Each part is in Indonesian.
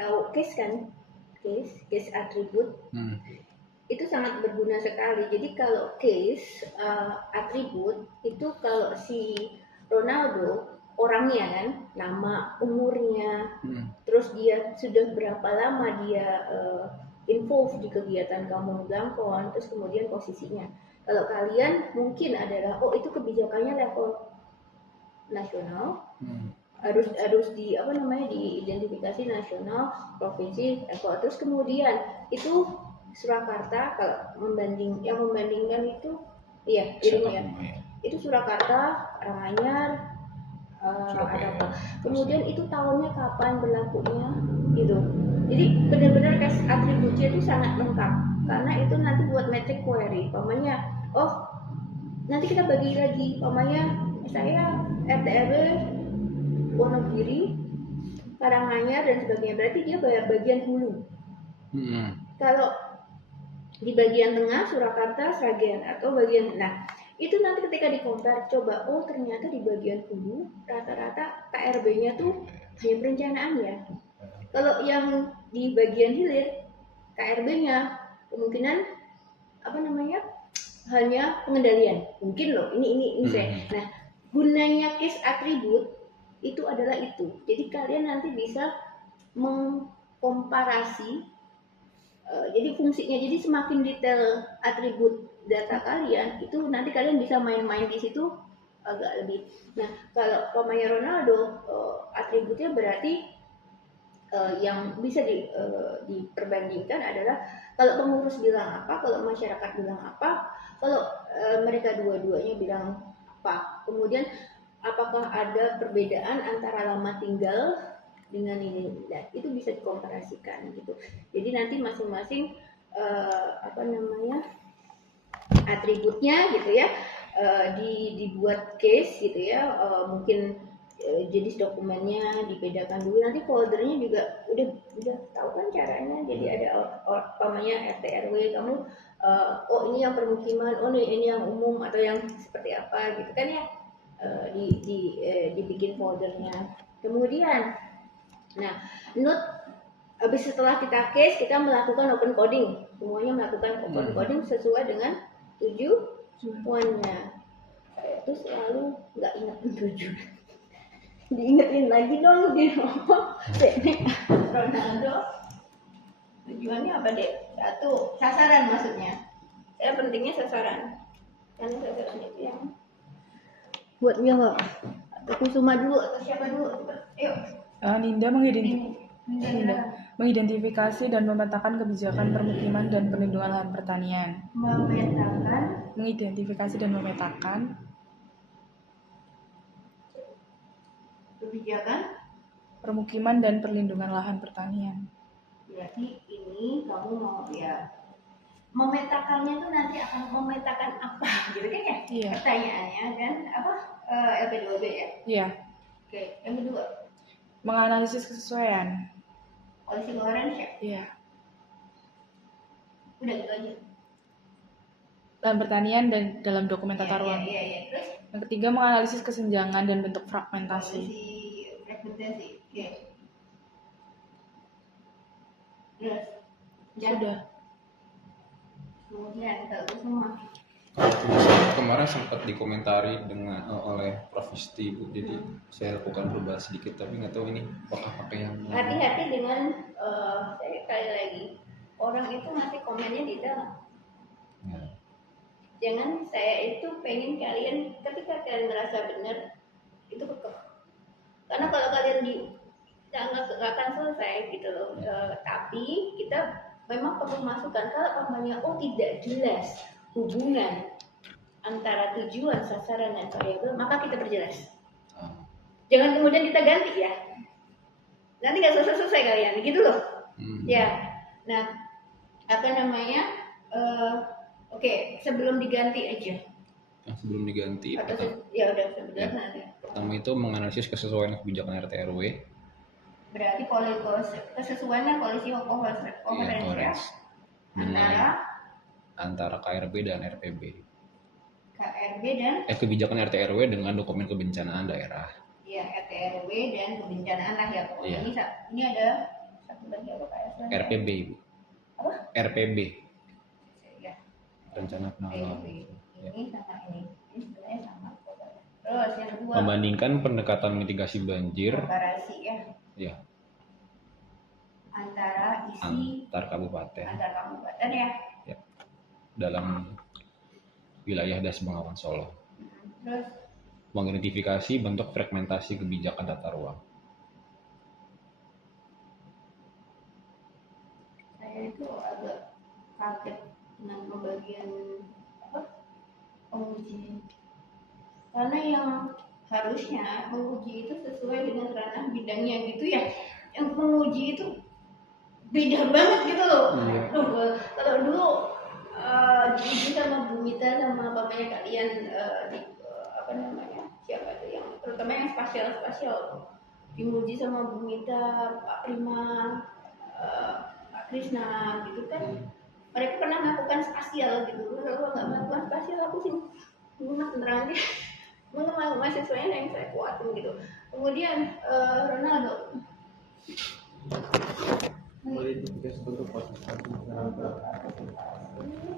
tahu case kan, case atribut itu sangat berguna sekali. Jadi kalau case atribut itu kalau si Ronaldo orangnya kan, nama, umurnya, terus dia sudah berapa lama dia involve di kegiatan kampung belangkon, terus kemudian posisinya. Kalau kalian mungkin adalah itu kebijakannya level nasional, harus diidentifikasi nasional, provinsi, level. Terus kemudian itu Surakarta, kalau membandingkan itu itu Surakarta, Karanganyar, ada apa. Kemudian itu tahunnya kapan berlakunya gitu. Jadi benar-benar case atributnya itu sangat lengkap, karena itu nanti buat metric query. Umpamanya, nanti kita bagi lagi, umpamanya saya RT RW Wonogiri, Karanganyar dan sebagainya, berarti dia bagian hulu. Kalau di bagian tengah Surakarta, Sragen, atau bagian, nah itu nanti ketika di-compare, coba ternyata di bagian hulu rata-rata KRB-nya tuh hanya perencanaan ya. Kalau yang di bagian hilir KRB-nya kemungkinan hanya pengendalian. Mungkin loh, ini saya. Nah, gunanya case atribut itu adalah itu. Jadi kalian nanti bisa mengkomparasi. Jadi fungsinya, jadi semakin detail atribut data kalian, itu nanti kalian bisa main-main di situ agak lebih. Nah, kalau pemain Ronaldo, atributnya berarti yang bisa diperbandingkan adalah kalau pengurus bilang apa, kalau masyarakat bilang apa, kalau mereka dua-duanya bilang apa. Kemudian apakah ada perbedaan antara lama tinggal dengan ini, dan itu bisa dikomparasikan gitu. Jadi nanti masing-masing atributnya gitu ya, dibuat case gitu ya, mungkin jenis dokumennya dibedakan dulu. Nanti foldernya juga udah tahu kan caranya. Jadi ada namanya RT RW, kamu ini yang permukiman, ini yang umum atau yang seperti apa gitu kan ya, dibikin foldernya. Kemudian note, habis setelah kita case, kita melakukan open coding. Semuanya melakukan open coding sesuai dengan tujuannya. Itu selalu nggak ingat tujuan. Diingetin lagi dong di Ronaldo. Tujuannya apa deh? Satu, sasaran maksudnya. Saya pentingnya sasaran. Karena sasaran itu yang buat nyawa. Atau Kusuma dulu atau siapa dulu? Ayo. Ninda mengidentifikasi dan memetakan kebijakan permukiman dan perlindungan lahan pertanian. Mengidentifikasi dan memetakan kebijakan permukiman dan perlindungan lahan pertanian. Berarti ini kamu mau memetakannya tuh nanti akan memetakan apa gitu kan ya? Iya. Pertanyaannya kan apa? LP2B ya? Iya. Oke, yang kedua menganalisis kesesuaian. Polisi orange ya? Iya. Udah gitu aja. Lahan pertanian dan dalam dokumen tata ruang. Iya. Terus? Yang ketiga menganalisis kesenjangan dan bentuk fragmentasi. Fragmentasi. Oke. Terus? Sudah. Kemudian kalau semua. Kemarin sempat dikomentari oleh Prof Isti, Bu. Jadi saya lakukan perubahan sedikit, tapi nggak tahu ini apakah pakai yang hati-hati dengan saya kali lagi, orang itu ngasih komennya di dalam. Jangan saya itu pengen kalian ketika kalian merasa benar itu kekeh. Karena kalau kalian nggak akan selesai gitu loh. Tapi kita memang perlu masukan kalau umpamanya tidak jelas hubungan antara tujuan, sasaran, dan variabel, maka kita perjelas. Jangan kemudian kita ganti ya. Nanti nggak selesai kalian, gitu loh. Ya. Nah, oke, sebelum diganti aja. Sebelum diganti. Ya udah sebenarnya nanti. Pertama itu menganalisis kesesuaian kebijakan RT RW. Berarti kesesuaiannya polisi koherens ya. Antara KRB dan RPB. KRB dan kebijakan RT RW dengan dokumen kebencanaan daerah. Iya, RT RW dan kebencanaan lah ya. Pokoknya ini ada satu RPB Ibu. Apa? RPB, Ya. rencana penanggulangan. Ini sama ini sebenarnya sama. Terus yang kedua, Membandingkan pendekatan mitigasi banjir komparasi ya ya antara isi antar kabupaten antar kabupaten ya. dalam wilayah Das Bengawan Solo. Terus Mengidentifikasi bentuk fragmentasi kebijakan tata ruang. saya itu agak kaget dengan pembagian penguji, karena yang harusnya menguji itu sesuai dengan ranah bidangnya gitu ya, yang penguji itu beda banget gitu loh. Iya. Kalau dulu diuji sama Bu Mita sama papanya kalian apa namanya, siapa tuh yang terutama yang spasial diuji sama Bu Mita, Pak Prima, Pak Krisna gitu kan, mereka pernah melakukan spasial gitu. Kalau nggak melakukan spasial aku sih mumet beneran deh. Mengenai mahasiswanya yang saya kuatin gitu. Kemudian Ronaldo Mengidentifikasi bentuk partisipasi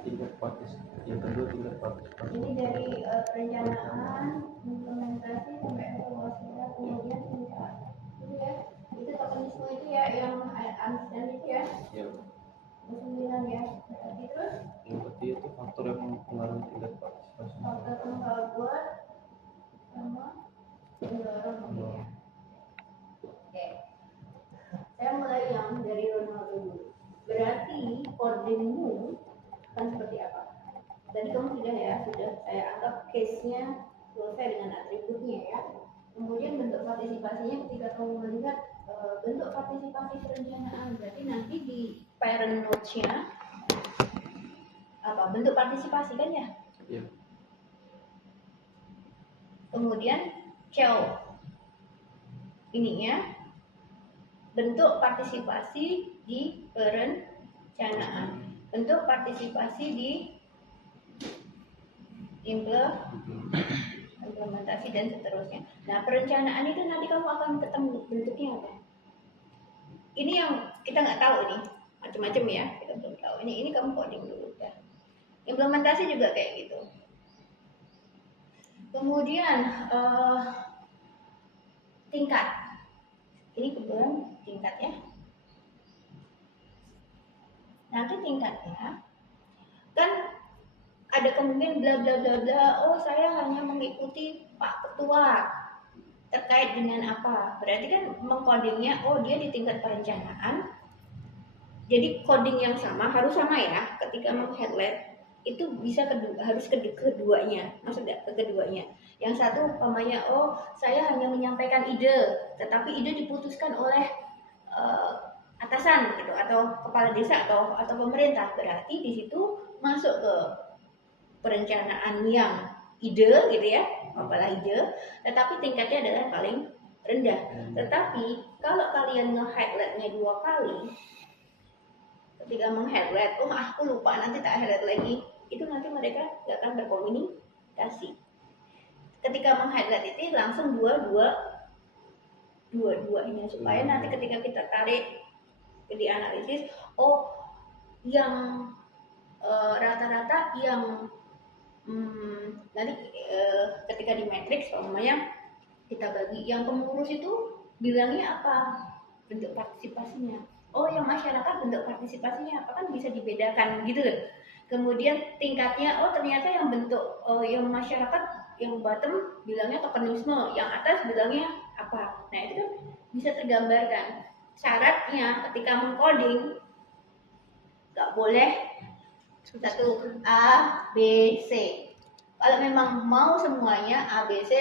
tingkat partisipasi. Yang kedua tingkat partisipasi. ini dari perencanaan, implementasi sampai evaluasi, kemudian tingkat itu ya, itu mekanisme itu ya yang Amsterdam itu ya, Ya. 9 ya. Berarti terus Yang ketiga itu faktor yang mempengaruhi tingkat partisipasi. faktor pembaguan sama pendorong mungkin ya. Oke, saya mulai yang dari Ronaldo dulu. Berarti codingmu kan seperti apa? Tadi kamu sudah saya anggap case-nya selesai dengan atributnya ya. Kemudian bentuk partisipasinya ketika kamu melihat bentuk partisipasi perencanaan, berarti nanti di parent notes-nya apa? Bentuk partisipasi kan ya? Ya. Kemudian ininya bentuk partisipasi di perencanaan, bentuk partisipasi di implementasi dan seterusnya. Nah, perencanaan itu nanti kamu akan ketemu bentuknya apa? Ini yang kita nggak tahu ini, macam-macam ya, kita belum tahu. Ini kamu coding dulu ya. Implementasi juga kayak gitu. Kemudian tingkat. Ini kebetulan tingkat ya. Nanti tingkatnya kan ada kemungkinan bla bla bla bla. Oh, saya hanya mengikuti Pak Ketua terkait dengan apa? Berarti kan mengkodingnya, oh dia di tingkat perencanaan. Jadi coding yang sama harus sama ya. Ketika meng-highlight itu bisa harus keduanya, maksudnya keduanya. Yang satu umpamanya, oh saya hanya menyampaikan ide, tetapi ide diputuskan oleh atasan gitu, atau kepala desa atau pemerintah. Berarti di situ masuk ke perencanaan yang ide gitu ya, apalah ide, tetapi tingkatnya adalah yang paling rendah. Tetapi kalau kalian nge-highlight-nya 2 kali, ketika meng-highlight, oh aku lupa nanti tak highlight lagi, itu nanti mereka nggak akan berkomunikasi. Ketika meng-highlight itu langsung dua-duanya, supaya nanti ketika kita tarik di analisis, oh yang rata-rata yang nanti ketika di matriks umpamanya kita bagi, yang pengurus itu bilangnya apa bentuk partisipasinya, oh yang masyarakat bentuk partisipasinya apa, kan bisa dibedakan gitu loh. Kemudian tingkatnya, oh ternyata yang bentuk yang masyarakat yang bottom bilangnya tokenisme, yang atas bilangnya apa. Nah itu kan bisa tergambarkan. Syaratnya ketika mengcoding nggak boleh satu A, B, C. Kalau memang mau semuanya A, B, C,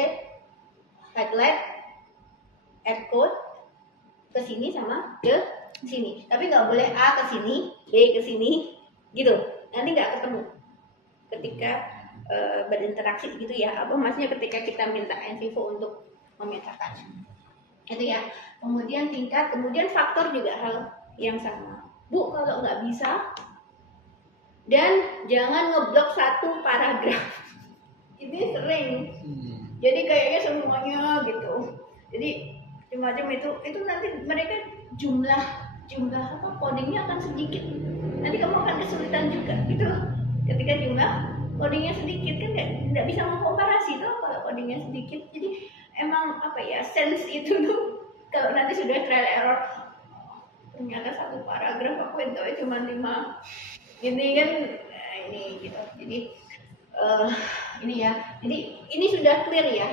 highlight, add code ke sini sama ke sini. Tapi nggak boleh A ke sini, B ke sini, gitu. Nanti nggak ketemu ketika berinteraksi gitu ya. Apa maksudnya ketika kita minta NVivo untuk memetakan. Itu ya. Kemudian tingkat, kemudian faktor juga hal yang sama. Bu, kalau nggak bisa, dan jangan ngeblok satu paragraf. Ini sering. Jadi kayaknya semuanya gitu. Jadi macam itu nanti mereka jumlah jumlah apa codingnya akan sedikit. Nanti kamu akan kesulitan juga gitu loh. Ketika jumlah codingnya sedikit kan nggak bisa mengkomparasi tuh kalau codingnya sedikit. Jadi emang apa ya, sense itu tuh kalau nanti sudah trial error, ternyata satu paragraf aku tahu cuma 5 ini kan, ini gitu. Jadi ini ya, jadi ini sudah clear ya.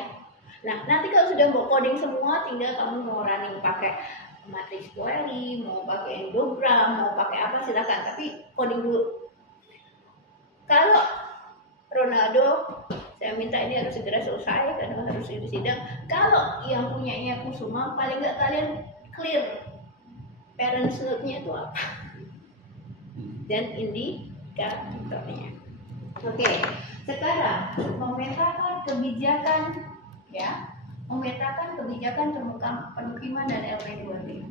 Nah nanti kalau sudah mau coding semua, tinggal kamu mau running pakai matrix query, mau pakai endogram, mau pakai apa silakan, tapi coding dulu. Kalau Ronaldo, saya minta ini harus segera selesai karena harus di sidang. Kalau yang punyanya Kusuma, paling nggak kalian clear parents note-nya itu apa dan indikatornya. Oke, sekarang memetakan kebijakan ya, memetakan kebijakan pemukiman dan LP2B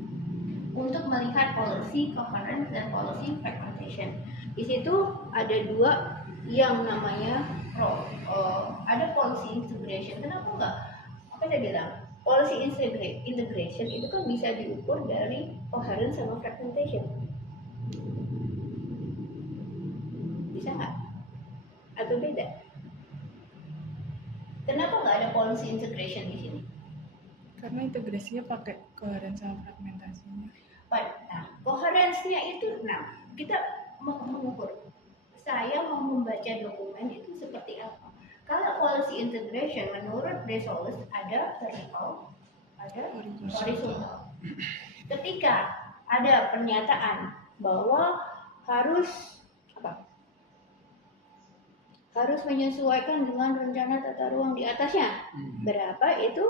untuk melihat policy coherence dan policy fragmentation. Di situ ada dua yang namanya ada policy integration. Kenapa enggak? Apa saya bilang? Policy integration itu kan bisa diukur dari coherence sama fragmentation. Bisa nggak? Atau beda? Kenapa nggak ada policy integration di sini? Karena integrasinya pakai coherence sama fragmentasinya. Nah, coherence-nya itu, nah kita mau mengukur. Saya mau membaca dokumen itu seperti apa. Kalau policy integration menurut Resolus ada vertical, ada horizontal. Ketika ada pernyataan bahwa harus apa? Harus menyesuaikan dengan rencana tata ruang di atasnya. Berapa itu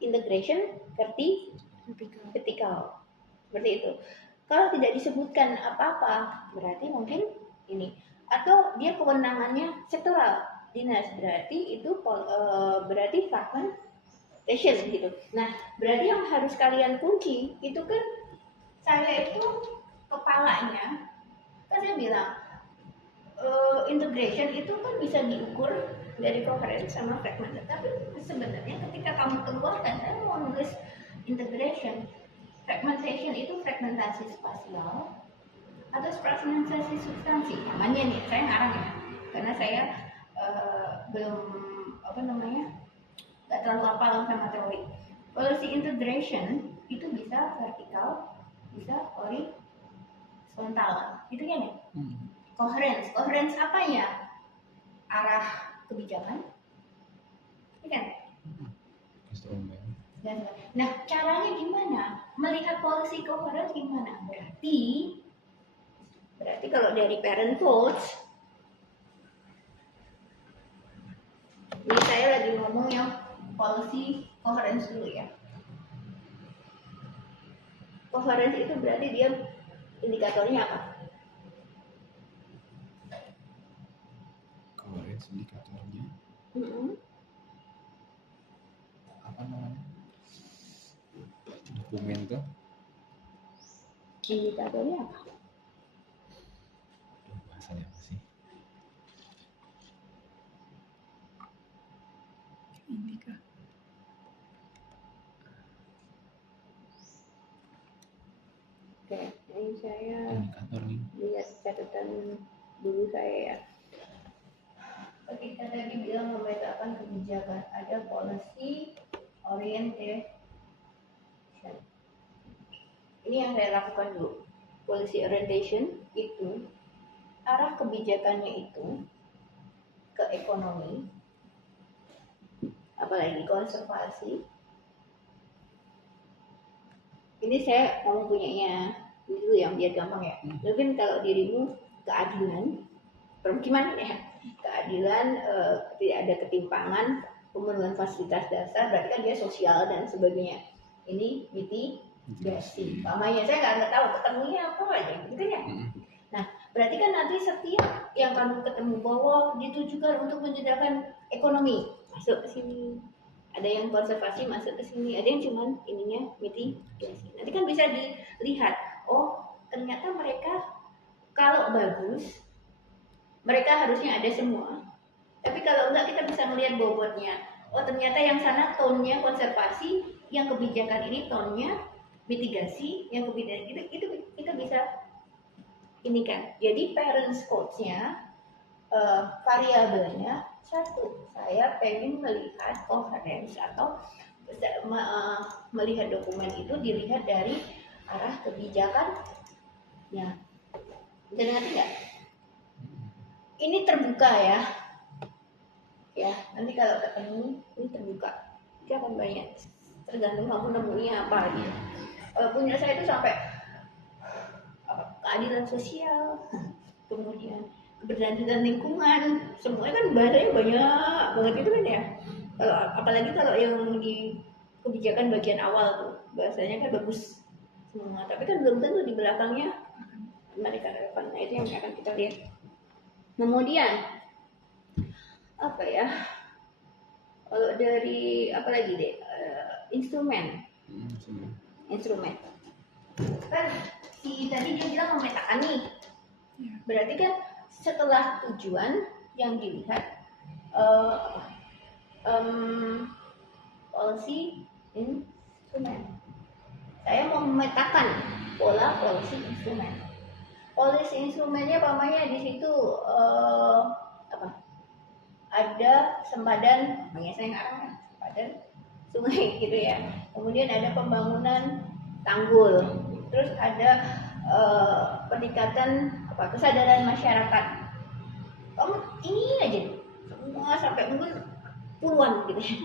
integration vertical. Seperti itu. Kalau tidak disebutkan apa-apa, berarti mungkin ini. Atau dia kewenangannya sektoral, dinas, berarti itu berarti fragmentation gitu. Nah, berarti yang harus kalian kunci itu kan, saya itu kepalanya, kan saya bilang integration itu kan bisa diukur dari coherence sama fragmentation. Tapi sebenarnya ketika kamu keluarkan, saya mau nulis integration, fragmentation itu fragmentasi spasial atau fragmentasi substansi. Namanya nih, saya ngarang ya, karena saya belum nggak terlalu hafal sama teori. Policy integration itu bisa vertikal, bisa horizontal. Itu kan ya? Coherence apanya? Arah kebijakan, ini kan? Nah, caranya gimana? Melihat policy coherence gimana? Berarti kalau dari parent thoughts, ini saya lagi ngomong yang policy coherence dulu ya. Coherence itu berarti dia indikatornya apa? Coherence indikatornya apa namanya? Dokumen tuh. Indikatornya apa? Bahasanya apa sih? Oke, ini saya Indikator nih. lihat catatan dulu saya ya. Ketika tadi bilang memetakan kebijakan, ada policy orientation. Ini yang saya lakukan dulu. Policy orientation itu arah kebijakannya itu ke ekonomi, apalagi konservasi. Ini saya mau punyanya dulu yang biar gampang ya. Mungkin kalau dirimu keadilan, pemukiman ya, keadilan, tidak ada ketimpangan, pemenuhan fasilitas dasar, berarti kan dia sosial dan sebagainya. Ini mitigasi. Pamannya saya nggak tahu ketemunya apa aja, gitu ya. Nah, berarti kan nanti setiap yang kamu ketemu bahwa ditujukan untuk menyediakan ekonomi masuk ke sini. Ada yang konservasi masuk ke sini, ada yang cuman ininya mitigasi. Nanti kan bisa dilihat, oh ternyata mereka kalau bagus, mereka harusnya ada semua. Tapi kalau enggak, kita bisa melihat bobotnya. Oh ternyata yang sana tone-nya konservasi, yang kebijakan ini tone-nya mitigasi, yang kebijakan itu kita bisa ini kan. Jadi parents codes-nya variabelnya satu. Saya pengen melihat coherence atau melihat dokumen itu dilihat dari arah kebijakannya. Bisa ngerti nggak? Ini terbuka ya. Ya, nanti kalau ketemu ini terbuka. Itu akan banyak. Tergantung kamu nemunya apa gitu. Punya saya itu sampai keadilan sosial, kemudian keberlanjutan lingkungan, semuanya kan bahasanya banyak banget itu kan ya. Apalagi kalau yang di kebijakan bagian awal tuh bahasanya kan bagus semua, tapi kan belum tentu di belakangnya mereka relevan. Nah itu yang akan kita lihat. Kemudian apa ya? Kalau dari apa lagi deh? Instrumen. Kan si tadi dia bilang memetakan nih. Berarti kan setelah tujuan yang dilihat policy instrumen. Saya mau memetakan pola policy instrumen. Policy instrumennya pamannya di situ apa? Ada sempadan, namanya saya ngarang ya, sempadan sungai gitu ya. Kemudian ada pembangunan tanggul. Terus ada peningkatan kesadaran masyarakat. Kamu ini aja semua sampai mungkin puluhan gitu ya.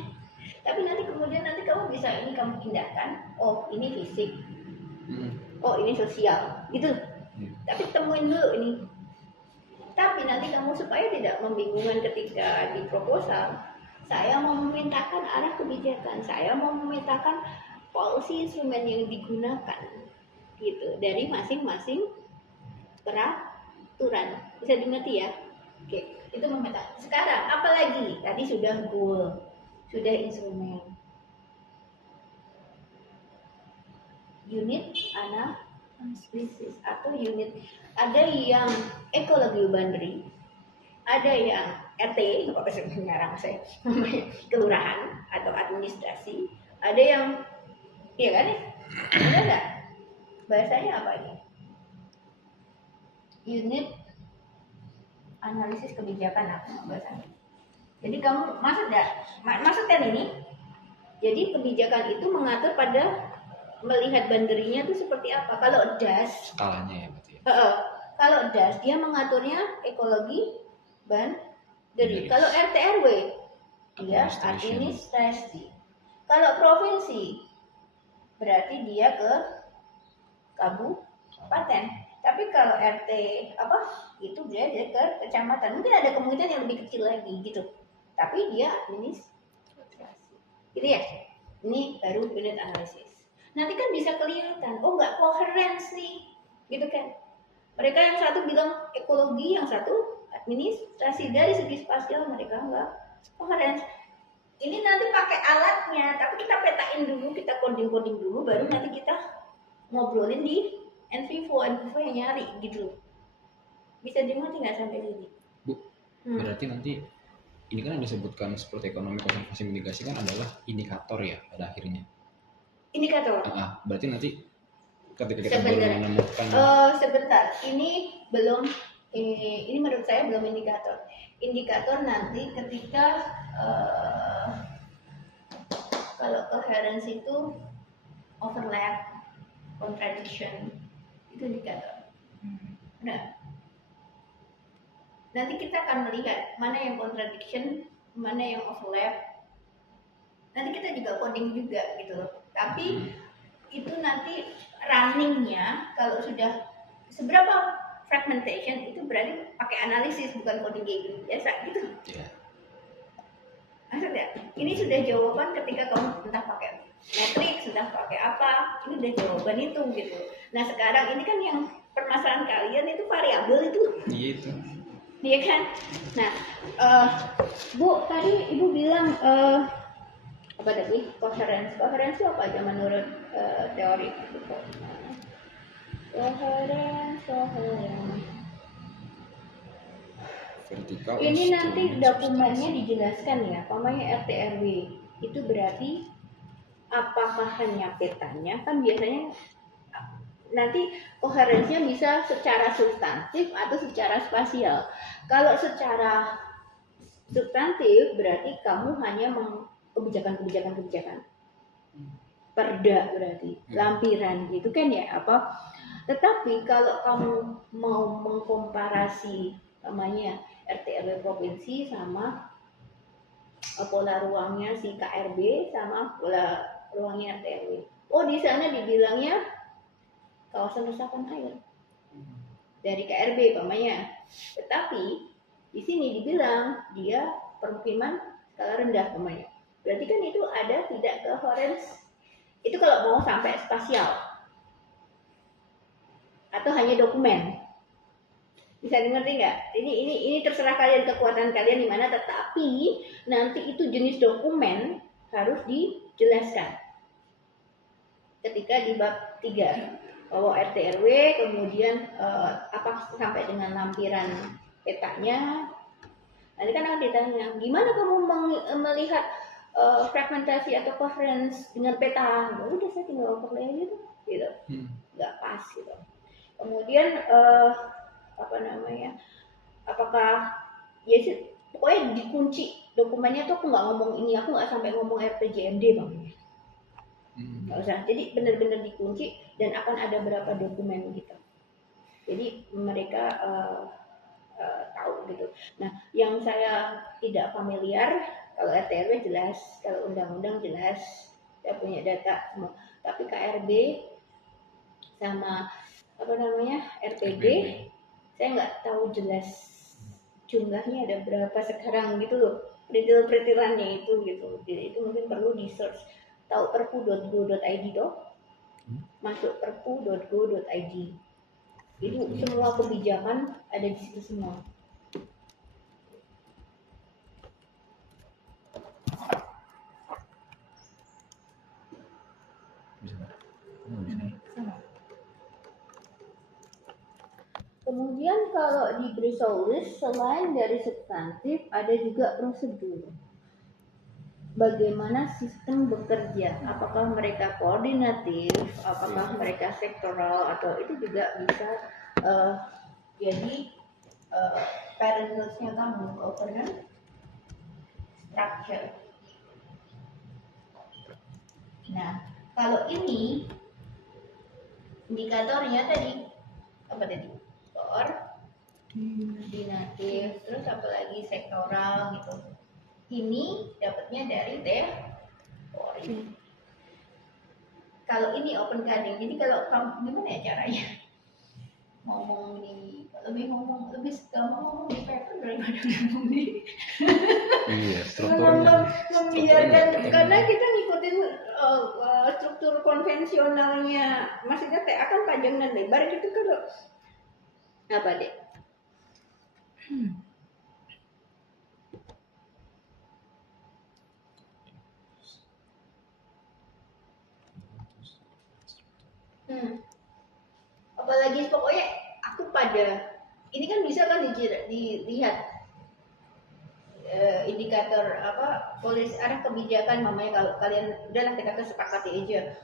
Tapi nanti kemudian kamu bisa ini kamu pindahkan. Oh ini fisik. Oh ini sosial. Gitu. Tapi temuin dulu ini. Tapi nanti kamu supaya tidak membingungkan ketika di proposal, saya mau memetakan arah kebijakan, saya mau memetakan policy instrumen yang digunakan, gitu dari masing-masing peraturan. Bisa dimengerti ya? Oke, itu memetakan. Sekarang apalagi? Tadi sudah goal, sudah instrumen, unit analisis atau unit. Ada yang ekologi boundary, ada yang RT, apa sih ngarang saya, kelurahan atau administrasi, ada yang, iya kan? Ada nggak? Bahasanya apa ini? Unit analisis kebijakan apa bahasanya? Jadi kamu maksud kan ini? Jadi kebijakan itu mengatur pada melihat boundary-nya itu seperti apa. Kalau DAS Skalanya ya berarti ya. Kalau DAS dia mengaturnya ekologi boundary. Kalau RT RW dia administrasi. Kalau provinsi berarti dia ke kabupaten. Tapi kalau RT itu dia ke kecamatan. Mungkin ada kemungkinan yang lebih kecil lagi gitu. Tapi dia administrasi. Gitu ya. Ini baru unit analisis. Nanti kan bisa kelihatan, oh nggak coherence nih, gitu kan? Mereka yang satu bilang ekologi, yang satu administrasi. Dari segi spasial mereka nggak coherence. Ini nanti pakai alatnya, tapi kita petain dulu, kita coding dulu, baru nanti kita ngobrolin di NVivo yang nyari gitu. Bisa dimengerti nggak sampai sini? Bu, berarti nanti ini kan yang disebutkan seperti ekonomi konservasi mitigasi kan adalah indikator ya pada akhirnya. Indikator. Berarti nanti ketika kita baru menemukan. Sebentar, ini belum. Ini menurut saya belum indikator. Indikator nanti ketika kalau coherence itu overlap, contradiction, itu indikator. Nah, nanti kita akan melihat mana yang contradiction, mana yang overlap. Nanti kita juga coding juga gitu loh. Tapi itu nanti runningnya kalau sudah seberapa fragmentation itu berarti pakai analisis bukan coding kayak biasa gitu. Yeah. Maksudnya ini sudah jawaban ketika kamu entah pakai matrix, sudah pakai apa, ini udah jawaban itu gitu. Nah sekarang ini kan yang permasalahan kalian itu variabel itu. Iya itu. Iya kan? Nah, Bu tadi Ibu bilang apa tadi? Coherence itu apa aja menurut teori? Coherence. Vertikal. Ini nanti dokumennya dijelaskan ya, pamanya RT RW itu berarti apakah hanya petanya, kan biasanya nanti koherensinya bisa secara substantif atau secara spasial. Kalau secara substantif berarti kamu hanya kebijakan perda, berarti lampiran gitu kan ya apa. Tetapi kalau kamu mau mengkomparasi namanya RT RW provinsi sama pola ruangnya si KRB sama pola ruangnya RT RW, oh di sana dibilangnya kawasan resapan air dari KRB umpamanya, tetapi di sini dibilang dia permukiman skala rendah umpamanya. Berarti kan itu ada tidak koherens. Itu kalau mau sampai spasial atau hanya dokumen. Bisa dimengerti nggak? Ini terserah kalian, kekuatan kalian di mana, tetapi nanti itu jenis dokumen harus dijelaskan ketika di bab 3 bahwa RT RW, kemudian apa sampai dengan lampiran petanya. Nanti kan akan ditanya, gimana kamu melihat fragmentasi atau coherence dengan peta? Ya udah, saya tinggal overlay aja tuh, gitu. Nggak pas gitu. Kemudian apa namanya? Apakah ya sih, pokoknya dikunci dokumennya tuh. Aku nggak ngomong ini, aku nggak sampai ngomong RPJMD bang. Nggak usah. Jadi benar-benar dikunci dan akan ada berapa dokumen gitu. Jadi mereka tahu gitu. Nah, yang saya tidak familiar, kalau RT RW jelas, kalau undang-undang jelas, saya punya data semua. Tapi KRB sama apa namanya RPD, saya nggak tahu jelas jumlahnya ada berapa sekarang gitu loh. Peritil-peritilannya itu gitu. Jadi itu mungkin perlu di search. Tahu perpu.go.id toh? Masuk perpu.go.id. Itu semua kebijakan ada di situ semua. Kemudian kalau di Brisaulis selain dari substantif ada juga prosedur. Bagaimana sistem bekerja? Apakah mereka koordinatif? Apakah mereka sektoral? Atau itu juga bisa jadi parent-nya kamu, governance structure. Nah, kalau ini indikatornya tadi apa tadi? Koordinatif, terus apa lagi sektoral gitu. Ini dapatnya dari teori. Kalau ini open coding, jadi kalau kamu gimana ya caranya ngomong di lebih gampang ngomong di paper daripada ngomong di strukturnya membiarkan, karena kita ngikutin struktur konvensionalnya, maksudnya TA kan panjang dan lebar gitu. Kalau apa deh apalagi pokoknya aku pada ini kan bisa kan dilihat indikator apa polisi arah kebijakan namanya. Kalau kalian udahlah kita kesepakati aja,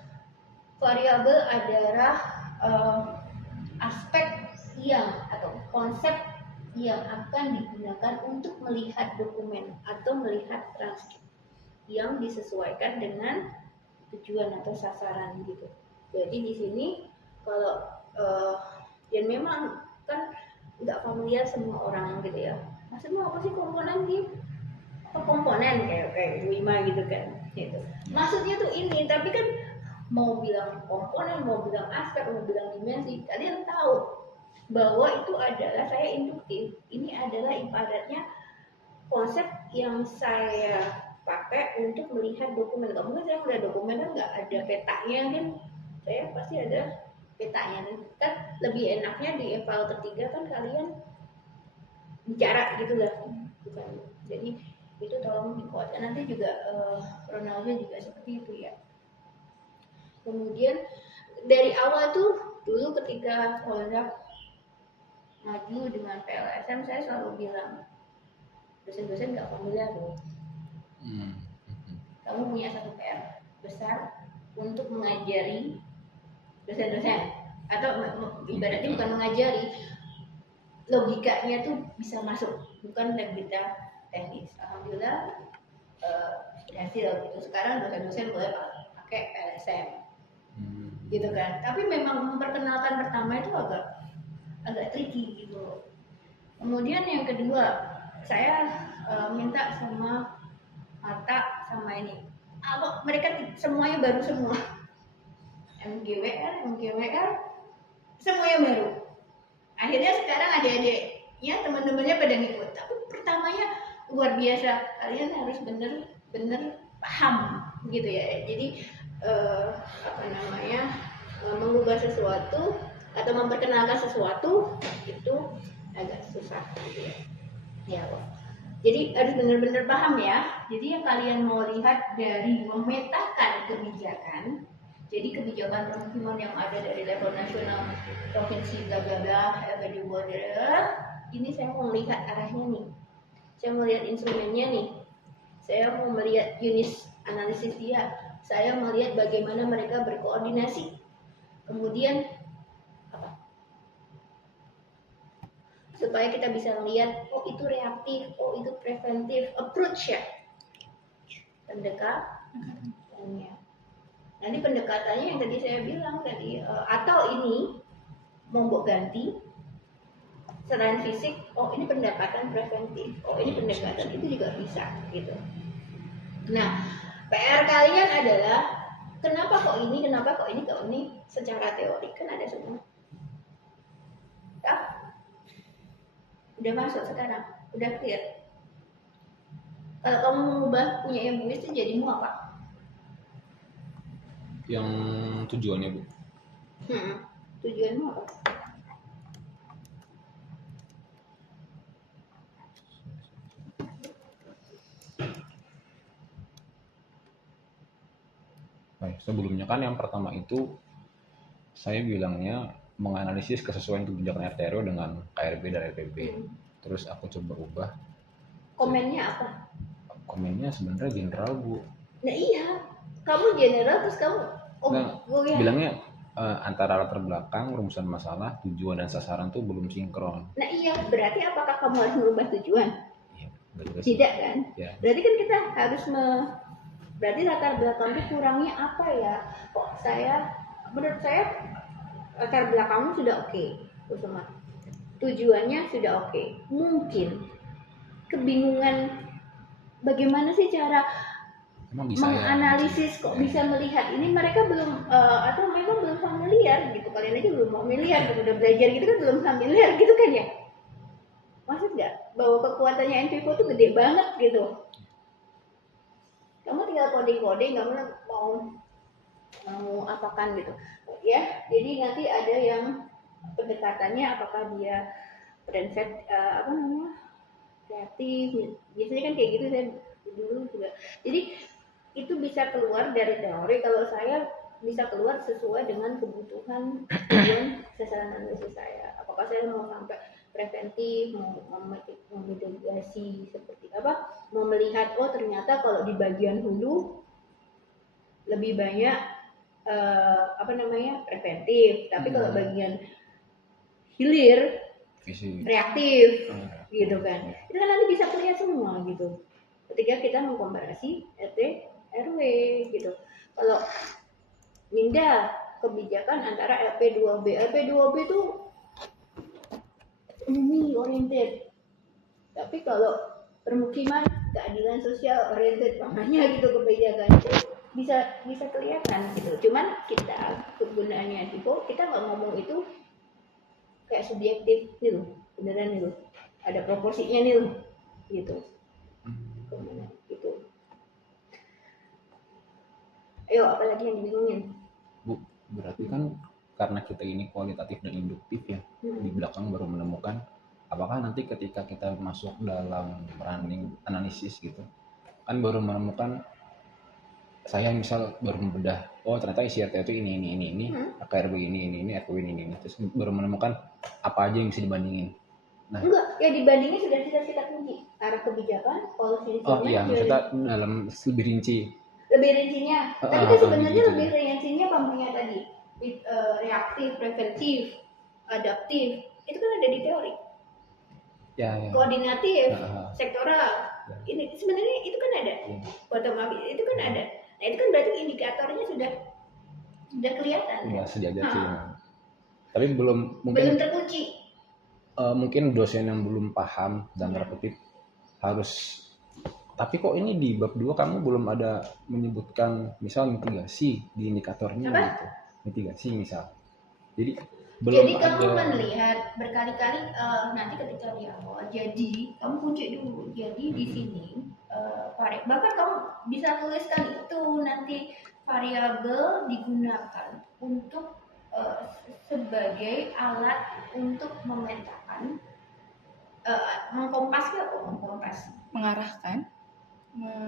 variabel adalah aspek yang atau konsep yang akan digunakan untuk melihat dokumen atau melihat transkrip yang disesuaikan dengan tujuan atau sasaran gitu. Jadi di sini kalau dan memang kan nggak familiar semua orang gitu ya. Maksudnya apa sih komponen gitu? Apa komponen kayak 5 gitu kan? Gitu. Maksudnya tuh ini, tapi kan mau bilang komponen, mau bilang aspek, mau bilang dimensi, kalian tahu bahwa itu adalah saya induktif. Ini adalah ibaratnya konsep yang saya pakai untuk melihat dokumen. Kalau mungkin saya melihat dokumen kan nggak ada petanya kan, saya pasti ada petanya kan. Lebih enaknya di eval ketiga kan kalian bicara gitu lah, bukan. Jadi itu tolong dikuatkan. Nanti juga Ronaldo juga seperti itu ya. Kemudian dari awal tuh dulu ketika Polda maju dengan PLSM, saya selalu bilang dosen-dosen nggak familiar loh. Kamu punya satu PR besar, untuk mengajari dosen-dosen, atau ibaratnya bukan mengajari, logikanya tuh bisa masuk, bukan logika teknis. Alhamdulillah berhasil gitu. Sekarang dosen-dosen boleh pakai LSM gitu kan. Tapi memang memperkenalkan pertama itu agak tricky gitu. Kemudian yang kedua, saya minta sama Atta sama ini, mereka semuanya baru semua, MGWR semuanya baru. Akhirnya sekarang adik-adiknya, teman-temannya pada ngikut. Tapi pertamanya luar biasa, kalian harus bener-bener paham gitu ya. Jadi mengubah sesuatu atau memperkenalkan sesuatu itu agak susah gitu ya. Ya, jadi harus benar-benar paham ya. Jadi yang kalian mau lihat dari memetakan kebijakan, jadi kebijakan permukiman yang ada dari level nasional, provinsi, bla bla bla, di border, ini saya mau melihat arahnya nih. Saya mau lihat instrumennya nih. Saya mau melihat unit analisis dia. Saya melihat bagaimana mereka berkoordinasi. Kemudian apa? Supaya kita bisa melihat, oh itu reaktif, oh itu preventif, approach ya, pendekatannya. Nanti pendekatannya yang tadi saya bilang tadi, atau ini mau ganti selain fisik, oh ini pendekatan preventif, oh ini pendekatan itu juga bisa gitu. Nah, PR kalian adalah kenapa kok ini secara teori kan ada semua. Udah masuk sekarang, udah clear. Kalau kamu mengubah punya yang Bu itu jadimu apa? Yang tujuannya Bu? Tujuanmu apa? Baik, sebelumnya kan yang pertama itu saya bilangnya menganalisis kesesuaian kebijakan RT RW dengan KRB dan LPB. Terus aku coba ubah. Komennya apa? Komennya sebenarnya general Bu. Nah iya, kamu general terus kamu bilangnya antara latar belakang, rumusan masalah, tujuan dan sasaran tuh belum sinkron. Nah iya, berarti apakah kamu harus merubah tujuan? Iya, tidak kan? Ya. Berarti kan kita harus berarti latar belakang itu kurangnya apa ya? Kok menurut saya latar belakangmu sudah oke, Kusuma. Tujuannya sudah oke. Mungkin kebingungan bagaimana sih cara menganalisis kok bisa melihat ini, mereka belum atau memang belum familiar gitu. Kalian aja belum familiar, udah belajar gitu kan belum familiar gitu kan ya. Maksud nggak bahwa kekuatannya NVIVO tuh gede banget gitu. Kamu tinggal coding-coding, kamu mau apakan gitu ya. Jadi nanti ada yang pendekatannya apakah dia kreatif, biasanya kan kayak gitu saya dulu juga. Jadi itu bisa keluar dari teori. Kalau saya bisa keluar sesuai dengan kebutuhan tujuan sasaran analisis saya. Apakah saya mau sampai preventif, mau mitigasi seperti apa, mau melihat oh ternyata kalau di bagian hulu lebih banyak preventif, tapi kalau bagian hilir reaktif gitu kan. Itu kan nanti bisa terlihat semua gitu ketika kita mengkomparasi RT RW gitu. Kalau Minda kebijakan antara LP2B itu umum oriented, tapi kalau permukiman keadilan sosial oriented, makanya gitu kebijakan itu bisa kelihatan gitu. Cuman kita kegunaannya Divo, kita nggak ngomong itu kayak subjektif nih loh, beneran nih loh, ada proporsinya nih loh gitu. Gitu. Ayo, apalagi yang dibingungin? Bu, berarti kan karena kita ini kualitatif dan induktif ya, di belakang baru menemukan apakah nanti ketika kita masuk dalam running analisis gitu, kan baru menemukan, saya misal baru membedah, oh ternyata isi RT itu ini, KRB ini, RW ini, terus baru menemukan apa aja yang bisa dibandingin. Nah, enggak, ya dibandingin sudah kita kunci arah kebijakan, policy. Oh iya, maksudnya dalam lebih rinci. lebih rincinya. Tapi kan sebenarnya gitu lebih ya. rincinya kamunya tadi reaktif, preventif, adaptif. Itu kan ada di teori. Ya. Koordinatif, Ah, sektoral. Ini sebenarnya itu kan ada. Bottom up itu kan ada. Nah itu kan berarti indikatornya sudah kelihatan. udah sejajar sih. Nah, Tapi belum belum mungkin terkunci. mungkin dosen yang belum paham dan terkutip harus. Tapi kok ini di bab 2 kamu belum ada menyebutkan misal mitigasi di indikatornya Apa? gitu. Mitigasi misal. Jadi belum Jadi kamu ada. melihat berkali-kali nanti ketika di awal. Jadi kamu kunci dulu. Jadi di sini bahkan kamu bisa tuliskan itu nanti variabel digunakan untuk sebagai alat untuk memetakan mengkompas Mengarahkan.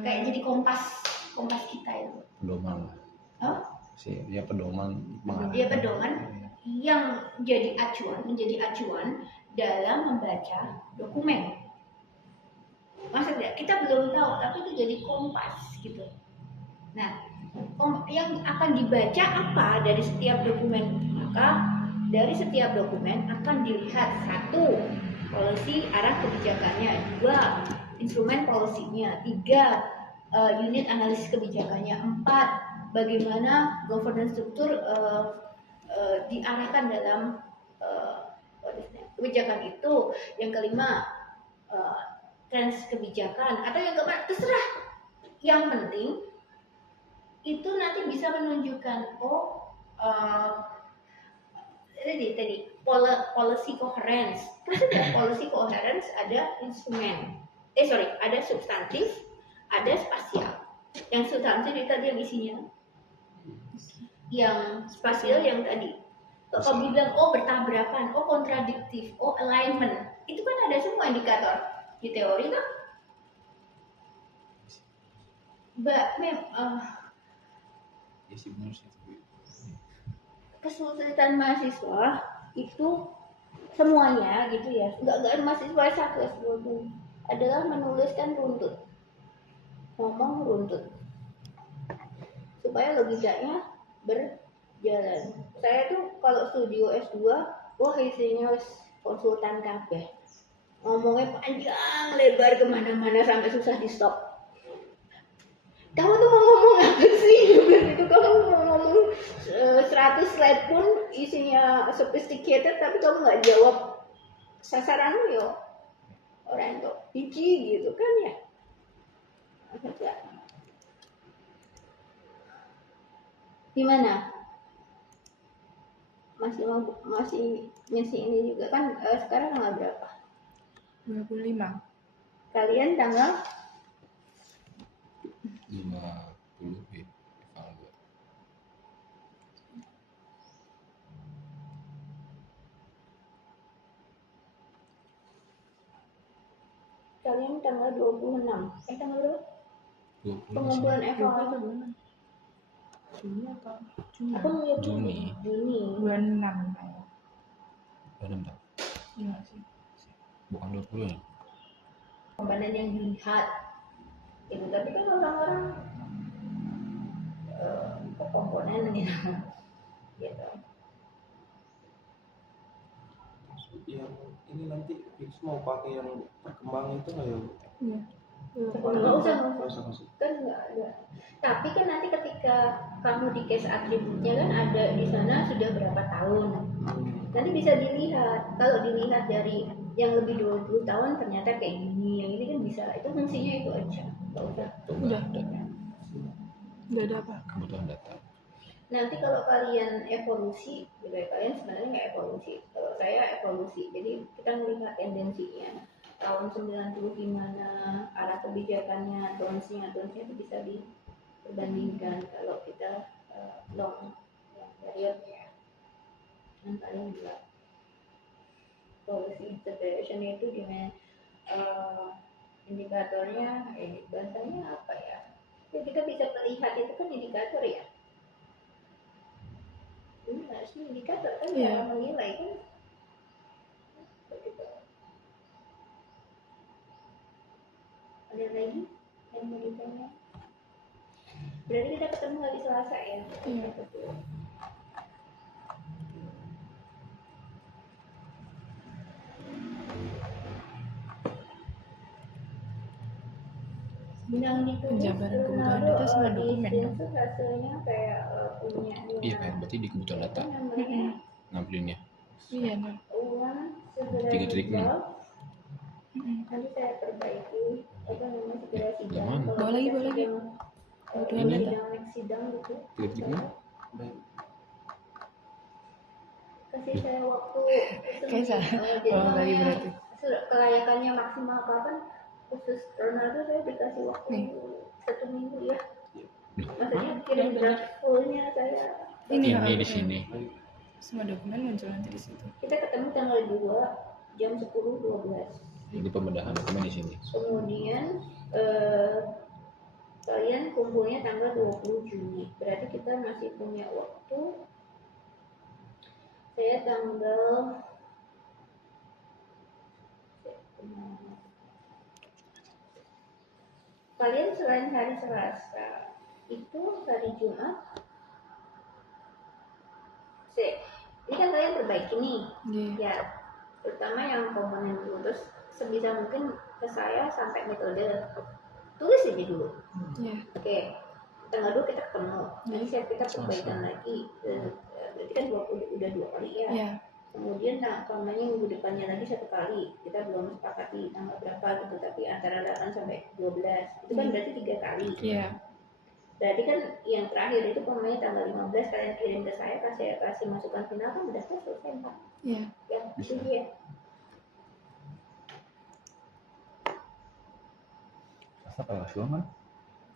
kayak jadi kompas kita itu. Pedoman lah. Hah? Sih, ya pedoman. Dia pedoman yang menjadi acuan dalam membaca dokumen. Maksudnya kita belum tahu, tapi itu jadi kompas gitu. Nah, yang akan dibaca apa dari setiap dokumen? Maka dari setiap dokumen akan dilihat 1. Policy arah kebijakannya, 2. Instrumen polisinya, 3. Unit analisis kebijakannya, 4. Bagaimana governance struktur diarahkan dalam kebijakan itu. Yang kelima, trends kebijakan atau yang keempat terserah. Yang penting itu nanti bisa menunjukkan tadi policy coherence. Policy coherence ada instrumen. Ada substantif, ada spasial. Yang substantif itu tadi yang isinya. Yang spasial yang tadi. Kalau bilang bertabrakan, kontradiktif, alignment, itu kan ada semua indikator di teori kan. Kesulitan mahasiswa itu semuanya gitu ya, nggak mahasiswa satu S2 adalah menuliskan runtut, ngomong runtut supaya logikanya berjalan. Saya tuh kalau studio S2 isinya konsultan kabeh, ngomongnya panjang lebar kemana-mana sampai susah di stop. Kamu tuh mau ngomong apa sih? Itu kamu mau ngomong 100 slide pun isinya sophisticated, tapi kamu nggak jawab sasaranmu yo orang itu biji gitu kan ya. Gimana? Masih ngisi ini juga kan sekarang tanggal berapa? 25. Kalian tanggal 50 ya. kalian tanggal 26. Tanggal berapa? 20 Pengumpulan evaluasi. Juni atau Aku ngeliat Juni. 26 ya. 26 tak? Iya sih. Bukan 20 ya? Komponen yang dilihat itu, tapi kan orang-orang komponen gitu. Yang ini nanti fix mau pakai yang berkembang itu nggak ya? Iya. Nggak usah masuk. kan nggak ada. Tapi kan nanti ketika kamu di case atributnya kan ada di sana sudah berapa tahun. Nanti bisa dilihat. Kalau dilihat dari yang lebih 20 tahun ternyata kayak gini, yang ini kan bisa. Itu fungsinya itu aja. Nggak usah. Udah ada apa? Kebutuhan data. Nanti kalau kalian evolusi, kalian sebenarnya nggak evolusi. Kalau saya evolusi, jadi kita melihat tendensinya. Tahun 90 gimana, arah kebijakannya, tonsnya itu bisa diperbandingkan. Kalau kita long period ya, yang paling jelas. Policy integration itu dengan indikatornya, bahasanya apa ya? Ya kita bisa melihat itu kan indikator ya. Ini harusnya indikator kan cara menilai kan. Ada lagi yang mau ditanya? Berarti ketemu hari Selasa ya. Iya. Yang ditulis Penjabaran kebutuhan Ronaldo data sama di dokumen dong. screenshot hasilnya kayak punya Iya kan, berarti di kebutuhan data namanya nampilinnya Iya, nah. uang segera 3.6. dijawab. Mm-mm. Nanti saya perbaiki apa namanya segera sidang. Yang mana? Kalau Bawa lagi, kita bawa lagi. sidang, Kebutuhan Ini. data. sidang next sidang gitu. 3.6. Kasih saya waktu Kayak salah. jadi Bawa lagi namanya berarti. kelayakannya maksimal kapan, khusus Ronaldo saya dikasih waktu Nih. 1 minggu ya. Maksudnya Hah? kirim draft fullnya saya. Ini, Ini di sini. Semua dokumen muncul nanti di situ. Kita ketemu tanggal 2 jam 10.12. Jadi pembedahan dokumen di sini. Kemudian kalian kumpulnya tanggal 20 Juni. Berarti kita masih punya waktu. Saya tanggal kalian selain hari Selasa itu hari Jumat. Ini kan kalian perbaiki nih. Iya. Ya, terutama yang komponen dulu, terus sebisa mungkin ke saya sampai metode tulis aja dulu. Iya. Oke, tanggal 2 kita ketemu, nanti siap kita perbaikan Selasa. lagi. Berarti kan udah 2 kali ya. Iya. Kemudian namanya minggu depannya lagi 1 kali, kita belum sepakati tanggal berapa gitu, tapi antara 8 sampai 12 itu kan berarti 3 kali. Iya. Berarti kan yang terakhir itu pemainnya tanggal 15 kalian kirim ke saya, kasih masukan final kan udah selesai Pak. Iya. Ya, itu dia. Rasa kayak film kan?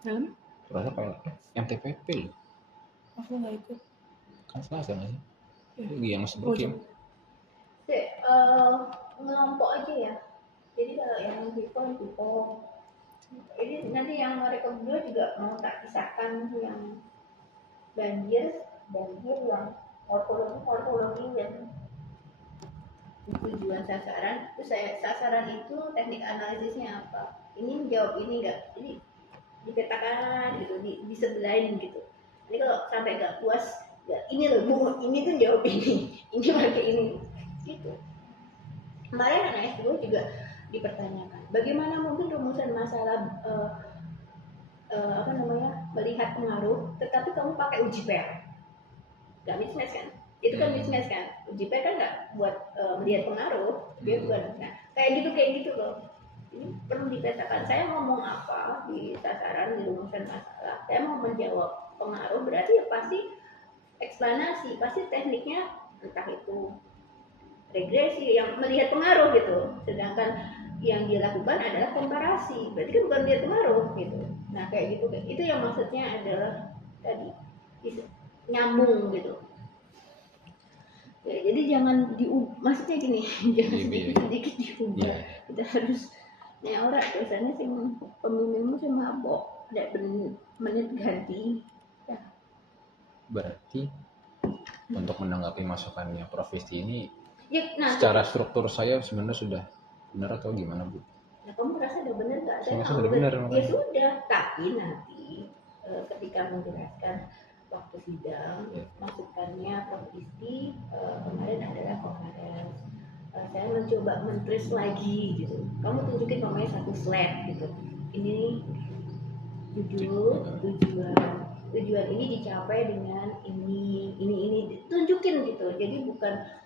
Dalam? Rasa kayak MTPP loh. Aku nggak ikut. Kan Selasa nggak sih? Iya. Itu yang sebelumnya. Ngelompok aja ya. Jadi kalau yang people. Ini nanti yang mereka berdua juga mau tak pisahkan yang banjir, yang morfologi dan tujuan sasaran. Terus sasaran itu teknik analisisnya apa? Ini jawab ini enggak? Jadi dipetakan gitu, disebelahin gitu. Ini kalau sampai nggak puas, ini loh Bu, ini tuh jawab ini pakai ini, gitu. Kemarin anak S2 juga dipertanyakan, bagaimana mungkin rumusan masalah melihat pengaruh, tetapi kamu pakai uji pair, nggak mismatch kan? Itu kan mismatch kan? Uji pair kan nggak buat melihat pengaruh, dia bukan. Nah, kayak gitu loh. Ini perlu dipetakan. Saya ngomong apa di sasaran, di rumusan masalah, saya mau menjawab pengaruh, berarti ya pasti eksplanasi, pasti tekniknya entah itu regresi yang melihat pengaruh gitu, sedangkan yang dilakukan adalah komparasi, berarti kan bukan melihat pengaruh gitu. Nah kayak gitu, itu yang maksudnya adalah tadi nyambung gitu ya, jadi jangan maksudnya gini, jangan sedikit diubah. Kita harus orang biasanya sih pemimpinmu sih mabok, tidak menit ganti ya. Berarti untuk menanggapi masukannya Prof Visti ini Ya, nah, secara struktur saya sebenarnya sudah benar atau gimana Bu? Nah, kamu merasa udah benar nggak? Saya merasa sudah benar. Ya sudah, tapi nanti ketika menjelaskan waktu sidang, masukannya Prof Visti kemarin adalah coherence. Saya mencoba men-trace lagi gitu. Kamu tunjukin pemain satu slide gitu. Ini tujuan ini dicapai dengan ini tunjukin gitu. Jadi bukan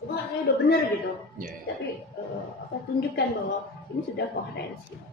wah saya udah benar gitu, tapi tunjukkan bahwa ini sudah coherence gitu.